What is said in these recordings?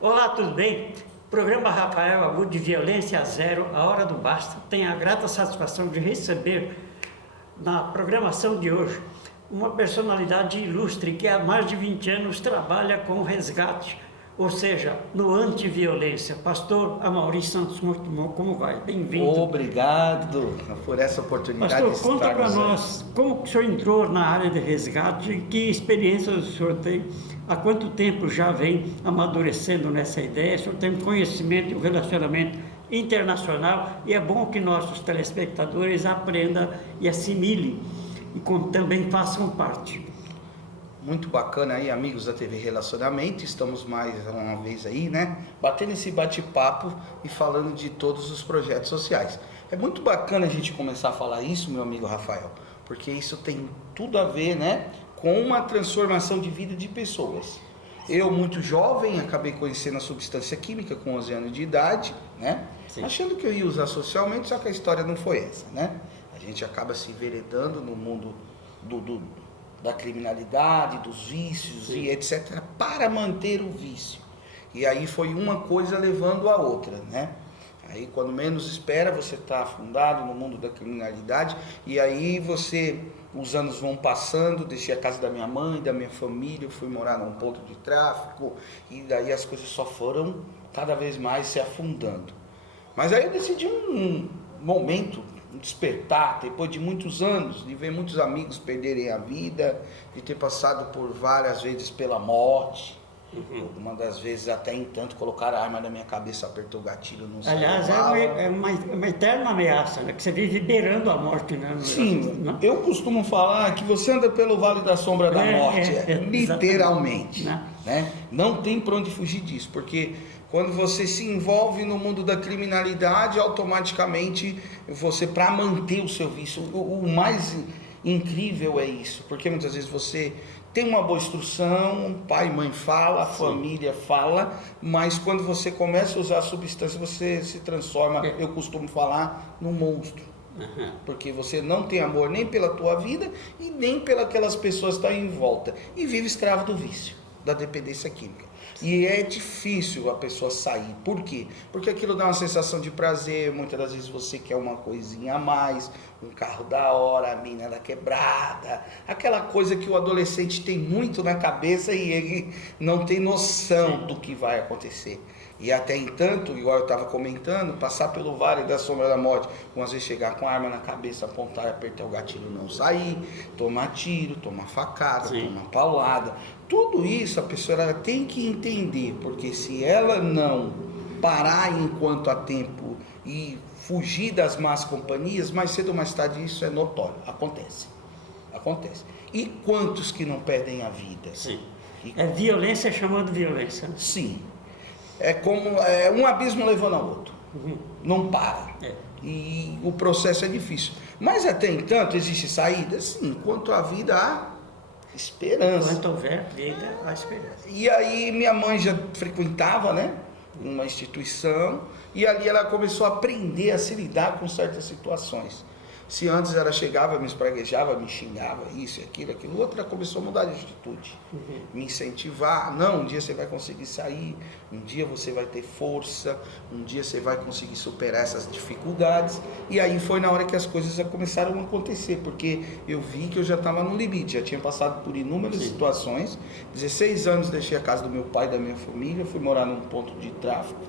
Olá, tudo bem? Programa Rafael Agudo de Violência Zero, a Hora do Basta, tem a grata satisfação de receber na programação de hoje uma personalidade ilustre que há mais de 20 anos trabalha com resgate, ou seja, no antiviolência. Pastor Amaury Santos Mortimão, como vai? Bem-vindo. Obrigado por essa oportunidade. Pastor, conta para nós como que o senhor entrou na área de resgate e que experiências o senhor tem, há quanto tempo já vem amadurecendo nessa ideia, o senhor tem conhecimento e um relacionamento internacional e é bom que nossos telespectadores aprendam e assimilem e também façam parte. Muito bacana aí, amigos da TV Relacionamento, estamos mais uma vez aí, né, batendo esse bate-papo e falando de todos os projetos sociais. É muito bacana a gente começar a falar isso, meu amigo Rafael, porque isso tem tudo a ver, né, com uma transformação de vida de pessoas. Eu, muito jovem, acabei conhecendo a substância química com 11 anos de idade, né, sim, achando que eu ia usar socialmente, só que a história não foi essa, né. A gente acaba se enveredando no mundo da criminalidade, dos vícios, sim, e etc, para manter o vício. E aí foi uma coisa levando a outra, né? Aí quando menos espera, você está afundado no mundo da criminalidade, e aí os anos vão passando, deixei a casa da minha mãe, da minha família, fui morar num ponto de tráfico, e daí as coisas só foram cada vez mais se afundando. Mas aí eu decidi um momento, um despertar, depois de muitos anos, de ver muitos amigos perderem a vida, de ter passado por várias vezes pela morte, uma das vezes até em tanto colocaram a arma na minha cabeça, apertou o gatilho, não sei. Aliás, é uma eterna ameaça, né? Que você vive beirando a morte, né? Sim, não? Eu costumo falar que você anda pelo vale da sombra da morte, literalmente, né? Não tem para onde fugir disso, porque quando você se envolve no mundo da criminalidade, automaticamente você, para manter o seu vício, o mais incrível é isso, porque muitas vezes você tem uma boa instrução, pai e mãe fala, a família fala, mas quando você começa a usar a substância, você se transforma, eu costumo falar, num monstro. Porque você não tem amor nem pela tua vida e nem pelas pessoas que estão em volta, e vive escravo do vício, da dependência química. E é difícil a pessoa sair. Por quê? Porque aquilo dá uma sensação de prazer. Muitas das vezes você quer uma coisinha a mais, um carro da hora, a mina da quebrada, aquela coisa que o adolescente tem muito na cabeça e ele não tem noção do que vai acontecer. E até entanto, igual eu estava comentando, passar pelo vale da sombra da morte, às vezes chegar com a arma na cabeça, apontar e apertar o gatilho, não sair, tomar tiro, tomar facada, tomar paulada, tudo isso a pessoa ela tem que entender, porque se ela não parar enquanto há tempo e fugir das más companhias, mais cedo ou mais tarde isso é notório, acontece. E quantos que não perdem a vida? Sim. É violência chamando violência. Sim. É como um abismo levando ao outro, não para, e o processo é difícil, mas até entanto existe saída, sim, enquanto a vida há esperança. Enquanto houver vida, há esperança. E aí minha mãe já frequentava, né, uma instituição, e ali ela começou a aprender a se lidar com certas situações. Se antes ela chegava, me espraguejava, me xingava, isso, aquilo outro, ela começou a mudar de atitude, me incentivar, não, um dia você vai conseguir sair, um dia você vai ter força, um dia você vai conseguir superar essas dificuldades, e aí foi na hora que as coisas começaram a acontecer, porque eu vi que eu já estava no limite, já tinha passado por inúmeras situações, 16 anos deixei a casa do meu pai e da minha família, fui morar num ponto de tráfico,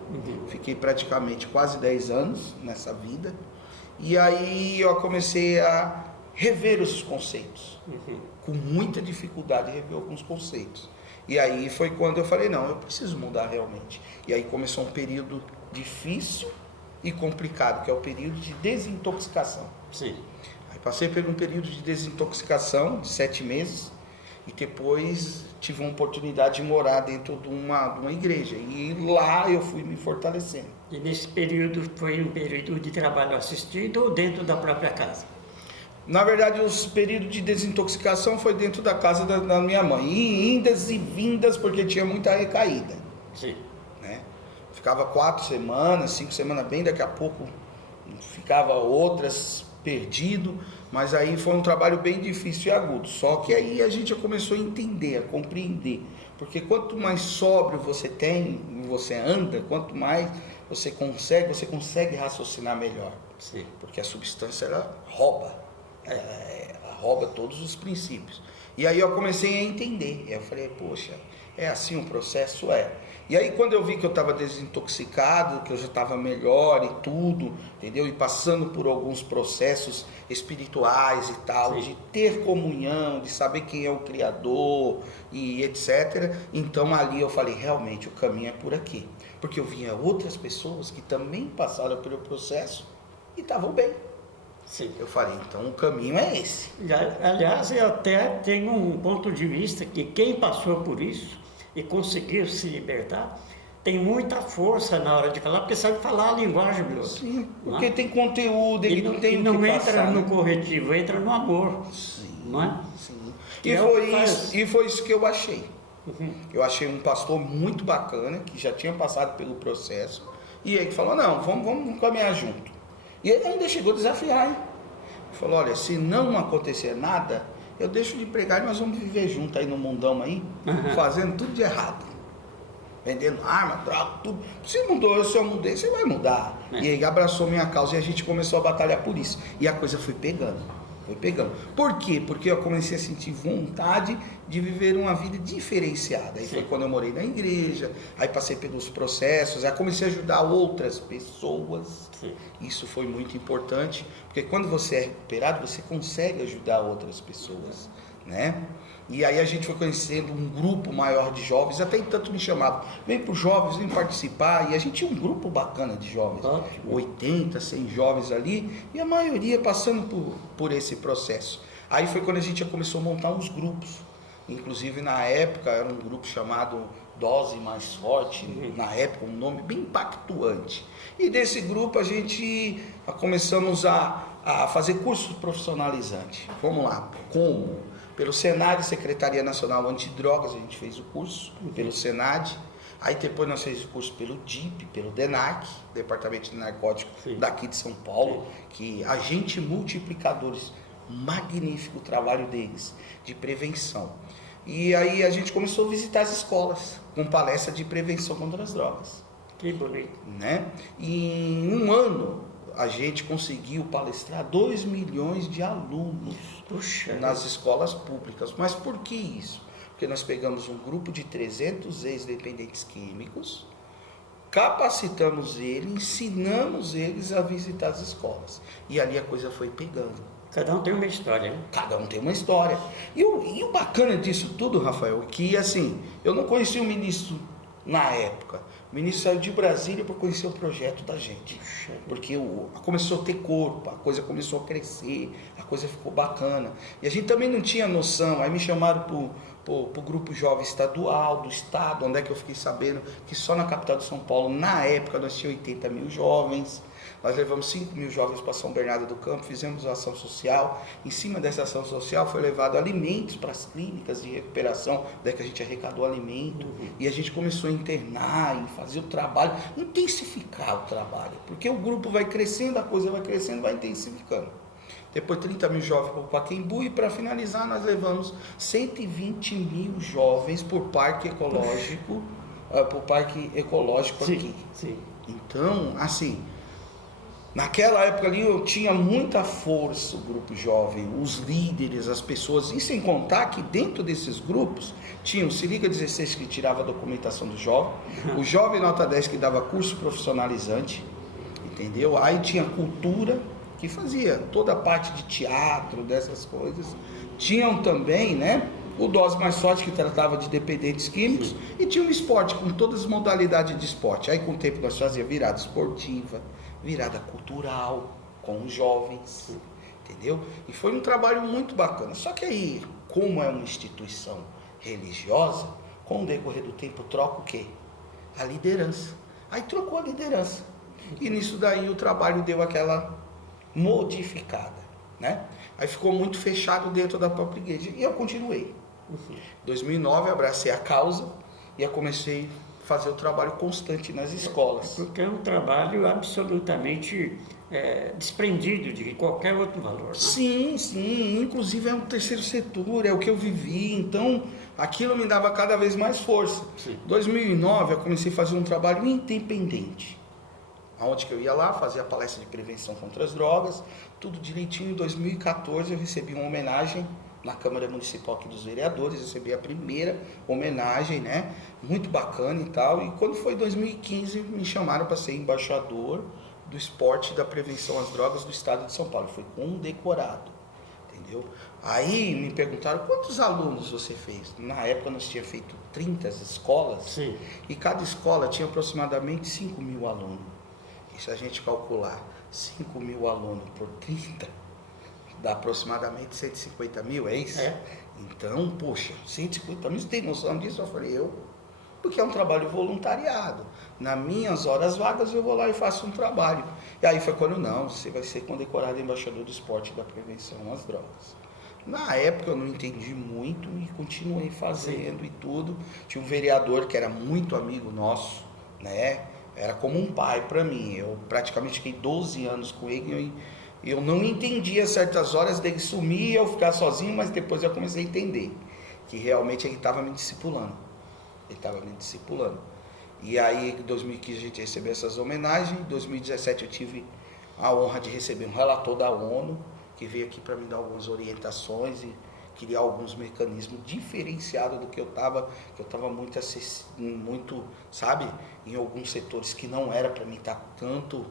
fiquei praticamente quase 10 anos nessa vida. E aí eu comecei a rever os conceitos, com muita dificuldade rever alguns conceitos. E aí foi quando eu falei, não, eu preciso mudar realmente. E aí começou um período difícil e complicado, que é o período de desintoxicação. Sim. Aí passei por um período de desintoxicação de 7 meses, e depois tive uma oportunidade de morar dentro de uma igreja, e lá eu fui me fortalecendo. E nesse período foi um período de trabalho assistido ou dentro da própria casa? Na verdade, os períodos de desintoxicação foi dentro da casa da minha mãe, e indas e vindas, porque tinha muita recaída. Sim. Né? ficava 4 semanas, 5 semanas bem, daqui a pouco ficava outras perdido, mas aí foi um trabalho bem difícil e agudo. Só que aí a gente já começou a entender, a compreender, porque quanto mais sóbrio você tem, você anda, quanto mais você consegue raciocinar melhor. Sim. Porque a substância ela rouba, ela rouba todos os princípios. E aí eu comecei a entender, eu falei, poxa, é assim o processo? É. E aí quando eu vi que eu estava desintoxicado, que eu já estava melhor e tudo, entendeu? E passando por alguns processos espirituais e tal, Sim. de ter comunhão, de saber quem é o Criador e etc. Então ali eu falei, realmente o caminho é por aqui. Porque eu via outras pessoas que também passaram pelo processo e estavam bem. Sim. Eu falei, então o caminho é esse. Aliás, eu até tenho um ponto de vista que quem passou por isso e conseguiu se libertar, tem muita força na hora de falar, porque sabe falar a linguagem do outro. Sim, porque tem conteúdo, ele não tem e não o que entra passar, no né? corretivo, entra no amor. Sim, Não é? sim. Que E foi isso que eu achei. Uhum. Eu achei um pastor muito bacana, que já tinha passado pelo processo, e ele falou, não, vamos caminhar junto. E ele ainda chegou a desafiar, hein? Ele falou, olha, se não acontecer nada, eu deixo de pregar e nós vamos viver junto aí no mundão aí, fazendo tudo de errado. Vendendo arma, droga, tudo. Se mudou, se eu mudei, você vai mudar. E ele abraçou minha causa e a gente começou a batalhar por isso. E a coisa foi pegando. Foi pegando. Por quê? Porque eu comecei a sentir vontade de viver uma vida diferenciada. Aí foi quando eu morei na igreja, aí passei pelos processos, aí comecei a ajudar outras pessoas. Sim. Isso foi muito importante, porque quando você é recuperado, você consegue ajudar outras pessoas, né? E aí a gente foi conhecendo um grupo maior de jovens, até tanto me chamavam, vem para os jovens, vem participar, e a gente tinha um grupo bacana de jovens, 80, 100 jovens ali, e a maioria passando por esse processo. Aí foi quando a gente já começou a montar uns grupos, inclusive na época era um grupo chamado Dose Mais Forte, na época um nome bem impactuante. E desse grupo a gente começamos a fazer cursos profissionalizantes. Vamos lá, como? Pelo Senad, Secretaria Nacional Antidrogas, a gente fez o curso, pelo Senad. Aí depois nós fizemos o curso pelo DIP, pelo DENAC, Departamento de Narcóticos daqui de São Paulo, que agentes multiplicadores, magnífico o trabalho deles, de prevenção. E aí a gente começou a visitar as escolas, com palestra de prevenção contra as drogas. Que bonito. Né? E em um ano, a gente conseguiu palestrar 2 milhões de alunos nas escolas públicas. Mas por que isso? Porque nós pegamos um grupo de 300 ex-dependentes químicos, capacitamos eles, ensinamos eles a visitar as escolas. E ali a coisa foi pegando. Cada um tem uma história, né? Cada um tem uma história. E o bacana disso tudo, Rafael, que assim, eu não conhecia o ministro na época. O ministro saiu de Brasília para conhecer o projeto da gente, porque começou a ter corpo, a coisa começou a crescer, a coisa ficou bacana. E a gente também não tinha noção, aí me chamaram para o grupo jovem estadual, do estado, onde é que eu fiquei sabendo que só na capital de São Paulo, na época, nós tínhamos 80 mil jovens. Nós levamos 5 mil jovens para São Bernardo do Campo, fizemos uma ação social. Em cima dessa ação social foi levado alimentos para as clínicas de recuperação, daí que a gente arrecadou alimento. E a gente começou a internar e fazer o trabalho, intensificar o trabalho. Porque o grupo vai crescendo, a coisa vai crescendo, vai intensificando. Depois 30 mil jovens para o Pacaembu e para finalizar nós levamos 120 mil jovens por parque ecológico, aqui. Sim. Então, assim... Naquela época ali eu tinha muita força o grupo jovem, os líderes, as pessoas, e sem contar que dentro desses grupos tinha o Se Liga 16 que tirava a documentação do jovem, o Jovem Nota 10 que dava curso profissionalizante, entendeu? Aí tinha cultura que fazia toda a parte de teatro, dessas coisas. Tinham também, né, o Dose Mais Forte que tratava de dependentes químicos e tinha o esporte com todas as modalidades de esporte. Aí com o tempo nós fazia virada esportiva, virada cultural com os jovens, entendeu? E foi um trabalho muito bacana. Só que aí, como é uma instituição religiosa, com o decorrer do tempo troca o quê? A liderança. Aí trocou a liderança. E nisso daí o trabalho deu aquela modificada, né? Aí ficou muito fechado dentro da própria igreja. E eu continuei. Em 2009 eu abracei a causa e eu comecei a fazer o trabalho constante nas escolas. Porque é um trabalho absolutamente desprendido de qualquer outro valor. Né? Sim, sim, inclusive é um terceiro setor, é o que eu vivi, então aquilo me dava cada vez mais força. Em 2009 eu comecei a fazer um trabalho independente, onde que eu ia lá, fazia palestra de prevenção contra as drogas, tudo direitinho. Em 2014 eu recebi uma homenagem na Câmara Municipal aqui dos Vereadores, recebi a primeira homenagem, né, muito bacana e tal, e quando foi 2015 me chamaram para ser embaixador do esporte e da prevenção às drogas do estado de São Paulo, foi condecorado, entendeu? Aí me perguntaram, quantos alunos você fez? Na época nós tínhamos feito 30 escolas. Sim. E cada escola tinha aproximadamente 5 mil alunos. E se a gente calcular 5 mil alunos por 30, dá aproximadamente 150 mil, é isso? É. Então, poxa, 150 mil, você tem noção disso? Eu falei, porque é um trabalho voluntariado. Nas minhas horas vagas eu vou lá e faço um trabalho. E aí foi quando, não, você vai ser condecorado embaixador do esporte e da prevenção às drogas. Na época eu não entendi muito e continuei fazendo e tudo. Tinha um vereador que era muito amigo nosso, né? Era como um pai para mim. Eu praticamente fiquei 12 anos com ele e eu não entendia certas horas dele sumir e eu ficar sozinho, mas depois eu comecei a entender que realmente ele estava me discipulando. E aí, em 2015 a gente recebeu essas homenagens. Em 2017 eu tive a honra de receber um relator da ONU, que veio aqui para me dar algumas orientações e criar alguns mecanismos diferenciados do que eu estava muito, sabe, em alguns setores que não era para mim estar tanto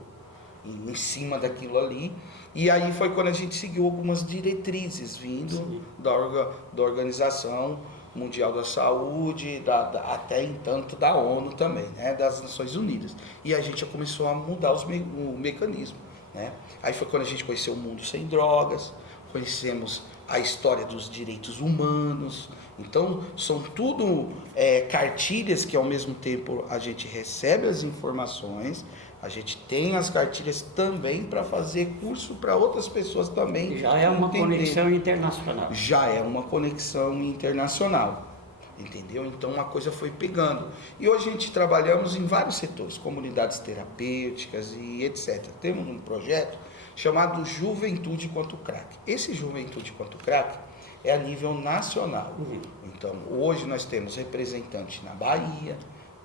em cima daquilo ali. E aí foi quando a gente seguiu algumas diretrizes vindo da Organização Mundial da Saúde, até entanto da ONU também, né, das Nações Unidas. E a gente já começou a mudar o mecanismo, né? Aí foi quando a gente conheceu o mundo sem drogas, conhecemos a história dos direitos humanos. Então, são tudo cartilhas que ao mesmo tempo a gente recebe as informações, a gente tem as cartilhas também para fazer curso para outras pessoas também. Já é uma conexão internacional. Já é uma conexão internacional, entendeu? Então a coisa foi pegando. E hoje a gente trabalhamos em vários setores, comunidades terapêuticas e etc. Temos um projeto chamado Juventude contra o Crack. Esse Juventude contra o Crack é a nível nacional. Então hoje nós temos representantes na Bahia,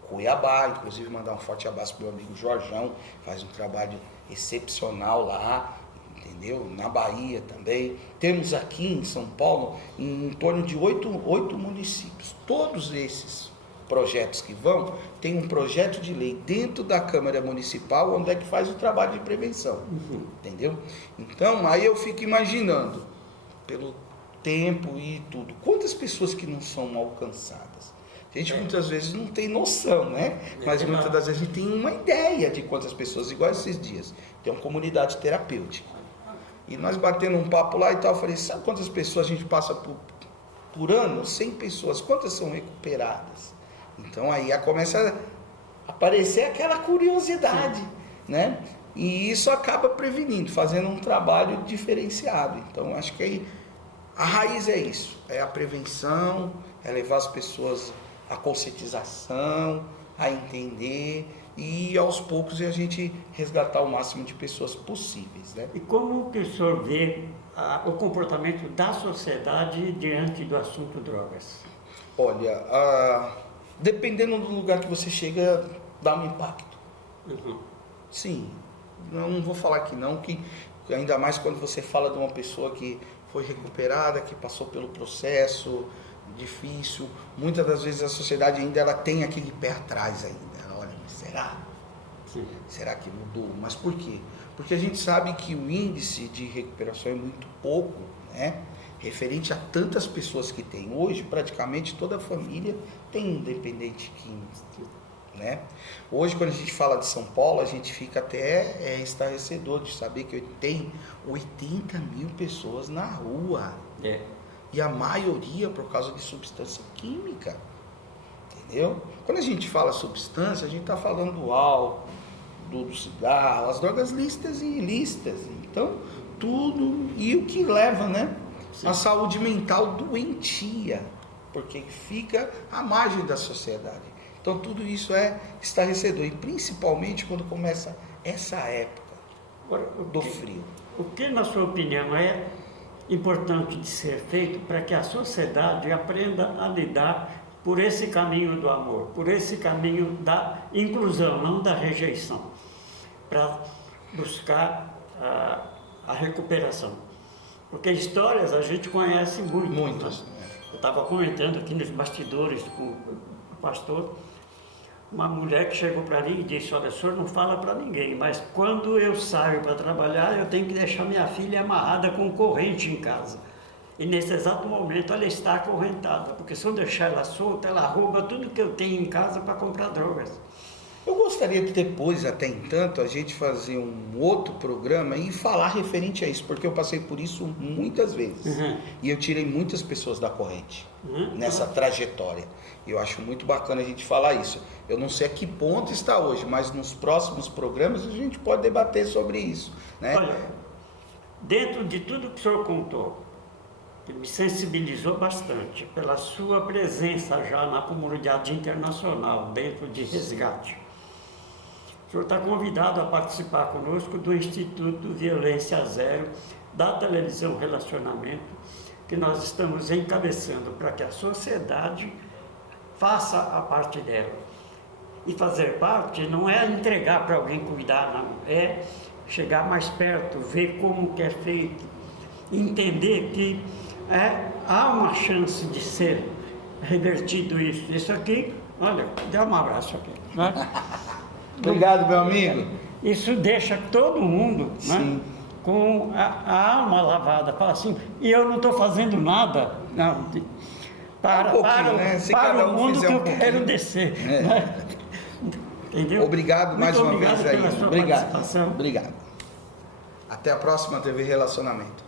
Cuiabá, inclusive mandar um forte abraço para o meu amigo Jorjão, faz um trabalho excepcional lá, entendeu? Na Bahia também. Temos aqui em São Paulo em torno de 8 municípios. Todos esses projetos que vão, tem um projeto de lei dentro da Câmara Municipal onde é que faz o trabalho de prevenção, entendeu? Então, aí eu fico imaginando, pelo tempo e tudo, quantas pessoas que não são alcançadas. A gente muitas vezes não tem noção, né? Mas muitas das vezes a gente tem uma ideia de quantas pessoas, igual esses dias, tem uma comunidade terapêutica. E nós batendo um papo lá e tal, eu falei, sabe quantas pessoas a gente passa por ano? 100 pessoas, quantas são recuperadas? Então aí começa a aparecer aquela curiosidade, né? E isso acaba prevenindo, fazendo um trabalho diferenciado. Então acho que aí a raiz é isso, é a prevenção, é levar as pessoas a conscientização, a entender e aos poucos a gente resgatar o máximo de pessoas possíveis, né? E como que o senhor vê o comportamento da sociedade diante do assunto drogas? Olha, dependendo do lugar que você chega, dá um impacto. Sim, não vou falar que não, que ainda mais quando você fala de uma pessoa que foi recuperada, que passou pelo processo difícil, muitas das vezes a sociedade ainda ela tem aquele pé atrás ainda. Olha, mas será? Sim. Será que mudou? Mas por quê? Porque a gente sabe que o índice de recuperação é muito pouco, né? Referente a tantas pessoas que tem. Hoje, praticamente toda a família tem um dependente químico, né? Hoje, quando a gente fala de São Paulo, a gente fica até estarrecedor de saber que tem 80 mil pessoas na rua. E a maioria por causa de substância química, entendeu? Quando a gente fala substância, a gente está falando do álcool, do cigarro, as drogas lícitas e ilícitas. Então, tudo, e o que leva, né? Sim. A saúde mental doentia, porque fica à margem da sociedade. Então tudo isso é estarrecedor, e principalmente quando começa essa época do frio. O que, na sua opinião, é importante de ser feito para que a sociedade aprenda a lidar por esse caminho do amor, por esse caminho da inclusão, não da rejeição, para buscar a recuperação? Porque histórias a gente conhece muito. Muitas. Né? Eu estava comentando aqui nos bastidores com o pastor, uma mulher que chegou para mim e disse: olha, o senhor não fala para ninguém, mas quando eu saio para trabalhar, eu tenho que deixar minha filha amarrada com corrente em casa. E nesse exato momento ela está acorrentada, porque se eu deixar ela solta, ela rouba tudo que eu tenho em casa para comprar drogas. Eu gostaria de depois, até entanto, a gente fazer um outro programa e falar referente a isso, porque eu passei por isso muitas vezes. E eu tirei muitas pessoas da corrente nessa trajetória. E eu acho muito bacana a gente falar isso. Eu não sei a que ponto está hoje, mas nos próximos programas a gente pode debater sobre isso, né? Olha, dentro de tudo que o senhor contou, que me sensibilizou bastante pela sua presença já na comunidade internacional, dentro de resgate. O senhor está convidado a participar conosco do Instituto Violência Zero, da televisão Relacionamento, que nós estamos encabeçando para que a sociedade faça a parte dela. E fazer parte não é entregar para alguém cuidar, não. É chegar mais perto, ver como que é feito, entender que há uma chance de ser revertido isso. Isso aqui, olha, dá um abraço aqui. Né? Obrigado, meu amigo. Isso deixa todo mundo, né, com a alma lavada. Fala assim, e eu não estou fazendo nada. Não, para o mundo que eu quero descer. Né? Entendeu? Obrigado mais uma vez aí. Obrigado pela sua participação. Obrigado. Até a próxima TV Relacionamento.